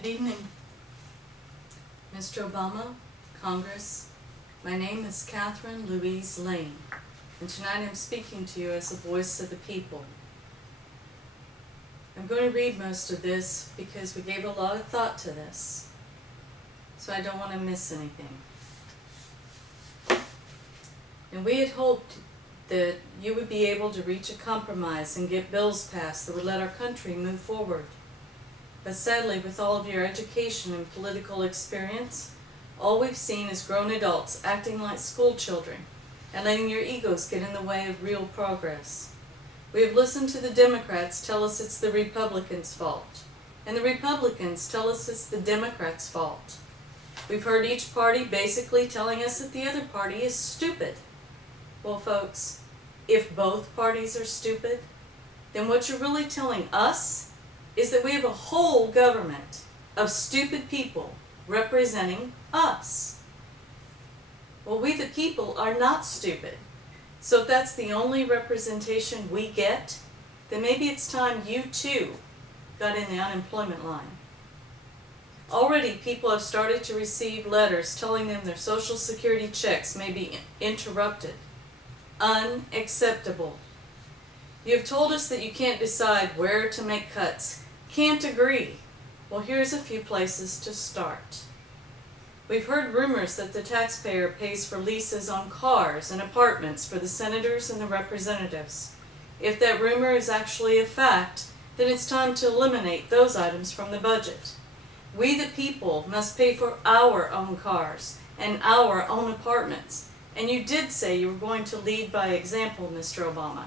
Good evening, Mr. Obama, Congress. My name is Catherine Louise Lane, and tonight I'm speaking to you as the voice of the people. I'm going to read most of this because we gave a lot of thought to this, so I don't want to miss anything. And we had hoped that you would be able to reach a compromise and get bills passed that would let our country move forward. But sadly, with all of your education and political experience, all we've seen is grown adults acting like school children and letting your egos get in the way of real progress. We have listened to the Democrats tell us it's the Republicans' fault, and the Republicans tell us it's the Democrats' fault. We've heard each party basically telling us that the other party is stupid. Well, folks, if both parties are stupid, then what you're really telling us is that we have a whole government of stupid people representing us. Well, we the people are not stupid. So if that's the only representation we get, then maybe it's time you too got in the unemployment line. Already people have started to receive letters telling them their Social Security checks may be interrupted. Unacceptable. You have told us that you can't decide where to make cuts. Can't agree. Well, here's a few places to start. We've heard rumors that the taxpayer pays for leases on cars and apartments for the senators and the representatives. If that rumor is actually a fact, then it's time to eliminate those items from the budget. We the people must pay for our own cars and our own apartments. And you did say you were going to lead by example, Mr. Obama.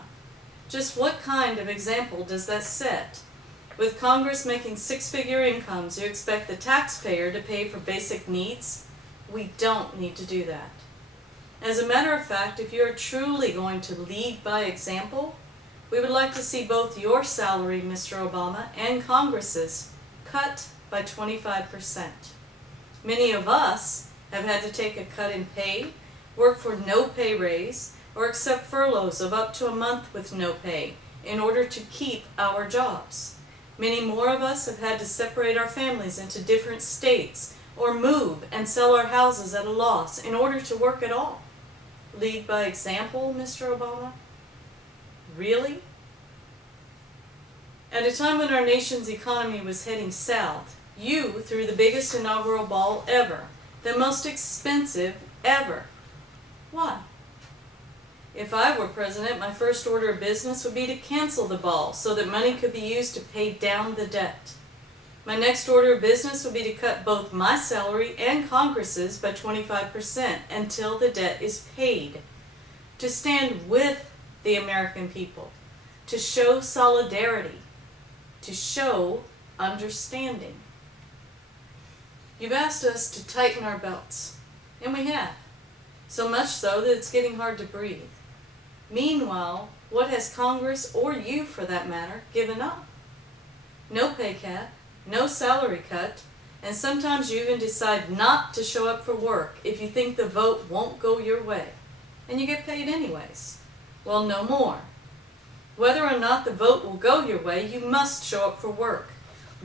Just what kind of example does that set? With Congress making six-figure incomes, you expect the taxpayer to pay for basic needs? We don't need to do that. As a matter of fact, if you are truly going to lead by example, we would like to see both your salary, Mr. Obama, and Congress's cut by 25%. Many of us have had to take a cut in pay, work for no pay raise, or accept furloughs of up to a month with no pay in order to keep our jobs. Many more of us have had to separate our families into different states or move and sell our houses at a loss in order to work at all. Lead by example, Mr. Obama? Really? At a time when our nation's economy was heading south, you threw the biggest inaugural ball ever, the most expensive ever. Why? If I were president, my first order of business would be to cancel the ball so that money could be used to pay down the debt. My next order of business would be to cut both my salary and Congress's by 25% until the debt is paid. To stand with the American people, to show solidarity, to show understanding. You've asked us to tighten our belts, and we have. So much so that it's getting hard to breathe. Meanwhile, what has Congress, or you for that matter, given up? No pay cap, no salary cut, and sometimes you even decide not to show up for work if you think the vote won't go your way, and you get paid anyways. Well, no more. Whether or not the vote will go your way, you must show up for work.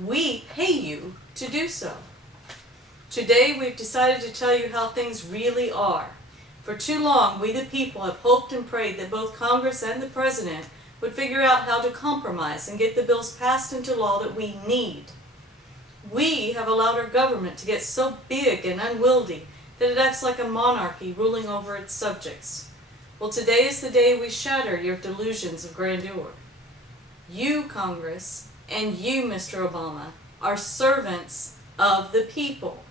We pay you to do so. Today, we've decided to tell you how things really are. For too long, we the people have hoped and prayed that both Congress and the President would figure out how to compromise and get the bills passed into law that we need. We have allowed our government to get so big and unwieldy that it acts like a monarchy ruling over its subjects. Well, today is the day we shatter your delusions of grandeur. You, Congress, and you, Mr. Obama, are servants of the people.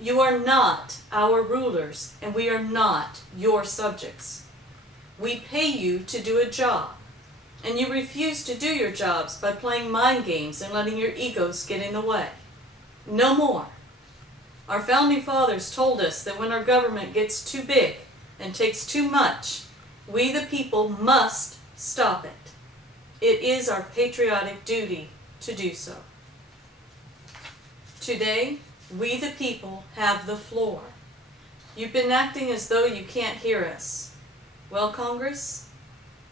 You are not our rulers, and we are not your subjects. We pay you to do a job, and you refuse to do your jobs by playing mind games and letting your egos get in the way. No more. Our founding fathers told us that when our government gets too big and takes too much, we the people must stop it. It is our patriotic duty to do so. Today, we the people have the floor. You've been acting as though you can't hear us. Well, Congress,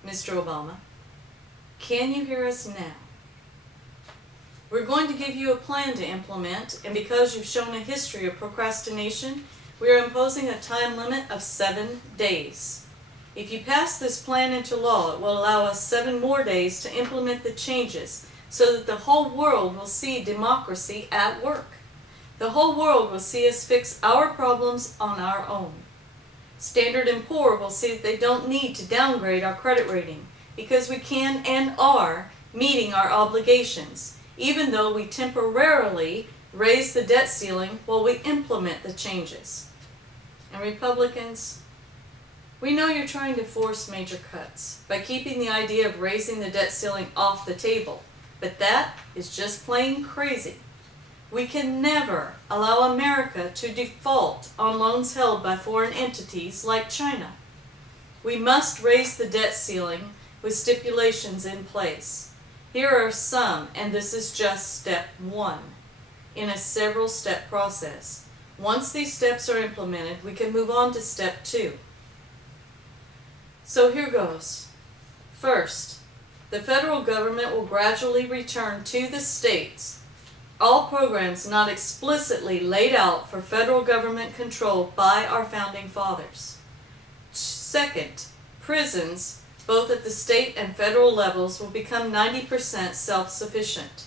Mr. Obama, can you hear us now? We're going to give you a plan to implement, and because you've shown a history of procrastination, we are imposing a time limit of 7 days. If you pass this plan into law, it will allow us 7 more days to implement the changes so that the whole world will see democracy at work. The whole world will see us fix our problems on our own. Standard & Poor will see that they don't need to downgrade our credit rating because we can and are meeting our obligations, even though we temporarily raise the debt ceiling while we implement the changes. And Republicans, we know you're trying to force major cuts by keeping the idea of raising the debt ceiling off the table, but that is just plain crazy. We can never allow America to default on loans held by foreign entities like China. We must raise the debt ceiling with stipulations in place. Here are some, and this is just step 1 in a several-step process. Once these steps are implemented, we can move on to step 2. So here goes. First, the federal government will gradually return to the states all programs not explicitly laid out for federal government control by our founding fathers. Second, prisons, both at the state and federal levels, will become 90% self-sufficient.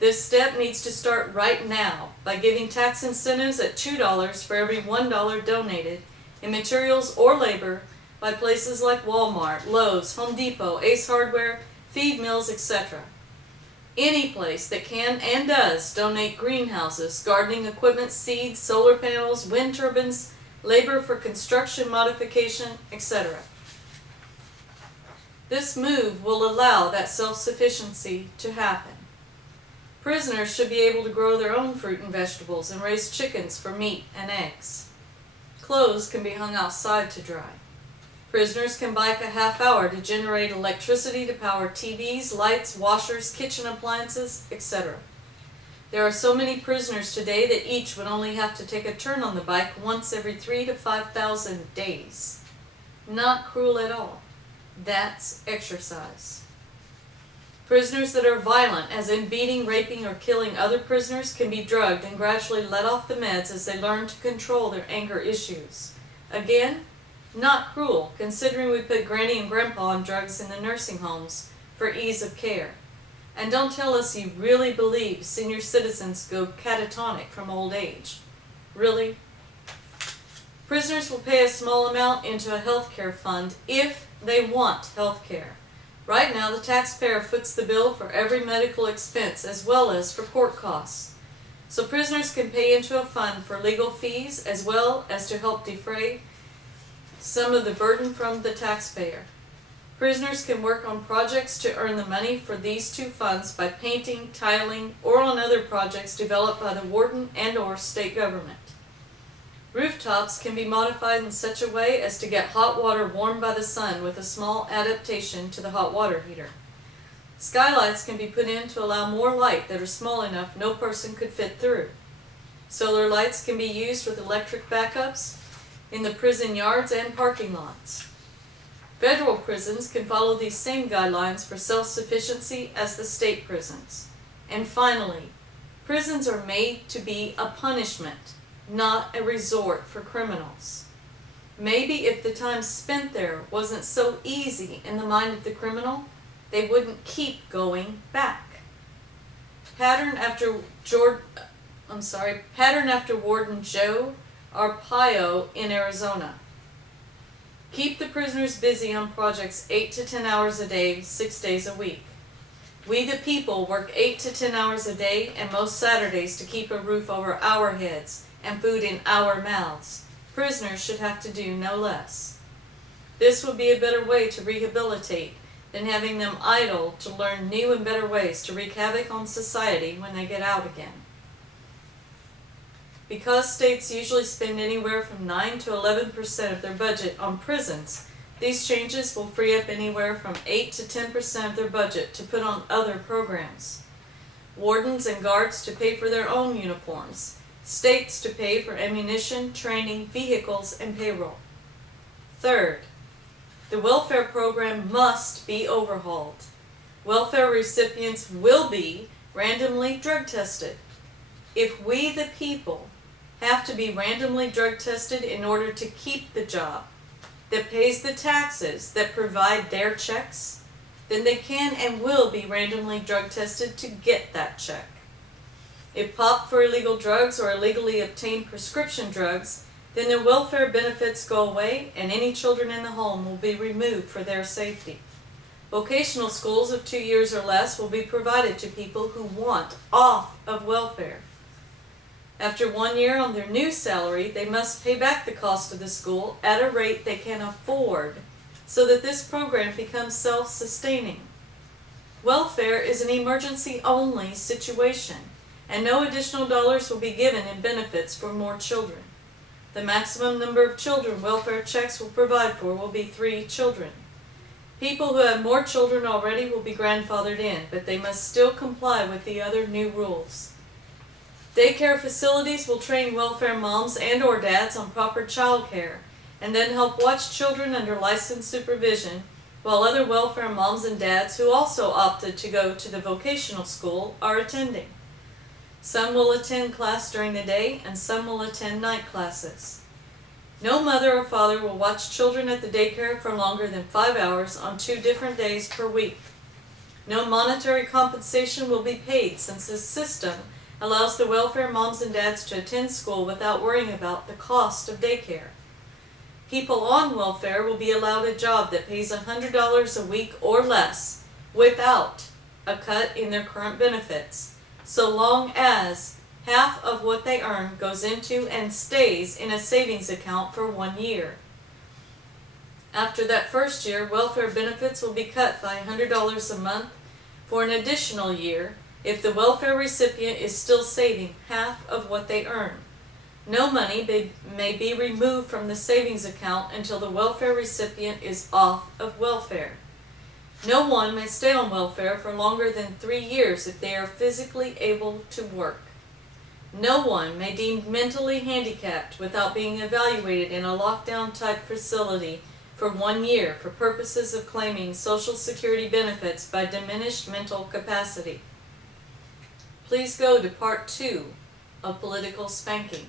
This step needs to start right now by giving tax incentives at $2 for every $1 donated in materials or labor by places like Walmart, Lowe's, Home Depot, Ace Hardware, feed mills, etc. Any place that can and does donate greenhouses, gardening equipment, seeds, solar panels, wind turbines, labor for construction modification, etc. This move will allow that self-sufficiency to happen. Prisoners should be able to grow their own fruit and vegetables and raise chickens for meat and eggs. Clothes can be hung outside to dry. Prisoners can bike a half hour to generate electricity to power TVs, lights, washers, kitchen appliances, etc. There are so many prisoners today that each would only have to take a turn on the bike once every 3,000 to 5,000 days. Not cruel at all. That's exercise. Prisoners that are violent, as in beating, raping, or killing other prisoners, can be drugged and gradually let off the meds as they learn to control their anger issues. Again, not cruel, considering we put Granny and Grandpa on drugs in the nursing homes for ease of care. And don't tell us you really believe senior citizens go catatonic from old age. Really? Prisoners will pay a small amount into a health care fund if they want health care. Right now, the taxpayer foots the bill for every medical expense as well as for court costs. So prisoners can pay into a fund for legal fees as well as to help defray some of the burden from the taxpayer. Prisoners can work on projects to earn the money for these two funds by painting, tiling, or on other projects developed by the warden and/or state government. Rooftops can be modified in such a way as to get hot water warmed by the sun with a small adaptation to the hot water heater. Skylights can be put in to allow more light that are small enough no person could fit through. Solar lights can be used with electric backups in the prison yards and parking lots. Federal prisons can follow these same guidelines for self-sufficiency as the state prisons. And finally, prisons are made to be a punishment, not a resort for criminals. Maybe if the time spent there wasn't so easy in the mind of the criminal, they wouldn't keep going back. Pattern after Warden Joe Arpaio in Arizona. Keep the prisoners busy on projects 8 to 10 hours a day, 6 days a week. We the people work 8 to 10 hours a day and most Saturdays to keep a roof over our heads and food in our mouths. Prisoners should have to do no less. This would be a better way to rehabilitate than having them idle to learn new and better ways to wreak havoc on society when they get out again. Because states usually spend anywhere from 9 to 11% of their budget on prisons, these changes will free up anywhere from 8 to 10% of their budget to put on other programs. Wardens and guards to pay for their own uniforms, states to pay for ammunition, training, vehicles, and payroll. Third, the welfare program must be overhauled. Welfare recipients will be randomly drug tested. If we, the people, have to be randomly drug tested in order to keep the job that pays the taxes that provide their checks, then they can and will be randomly drug tested to get that check. If popped for illegal drugs or illegally obtained prescription drugs, then their welfare benefits go away and any children in the home will be removed for their safety. Vocational schools of 2 years or less will be provided to people who want off of welfare. After 1 year on their new salary, they must pay back the cost of the school at a rate they can afford so that this program becomes self-sustaining. Welfare is an emergency-only situation, and no additional dollars will be given in benefits for more children. The maximum number of children welfare checks will provide for will be 3 children. People who have more children already will be grandfathered in, but they must still comply with the other new rules. Daycare facilities will train welfare moms and/or dads on proper child care, and then help watch children under licensed supervision, while other welfare moms and dads who also opted to go to the vocational school are attending. Some will attend class during the day, and some will attend night classes. No mother or father will watch children at the daycare for longer than 5 hours on 2 different days per week. No monetary compensation will be paid since this system allows the welfare moms and dads to attend school without worrying about the cost of daycare. People on welfare will be allowed a job that pays $100 a week or less without a cut in their current benefits, so long as half of what they earn goes into and stays in a savings account for 1 year. After that first year, welfare benefits will be cut by $100 a month for an additional year if the welfare recipient is still saving half of what they earn. No money may be removed from the savings account until the welfare recipient is off of welfare. No one may stay on welfare for longer than 3 years if they are physically able to work. No one may be deemed mentally handicapped without being evaluated in a lockdown-type facility for 1 year for purposes of claiming Social Security benefits by diminished mental capacity. Please go to Part 2 of Political Spanking.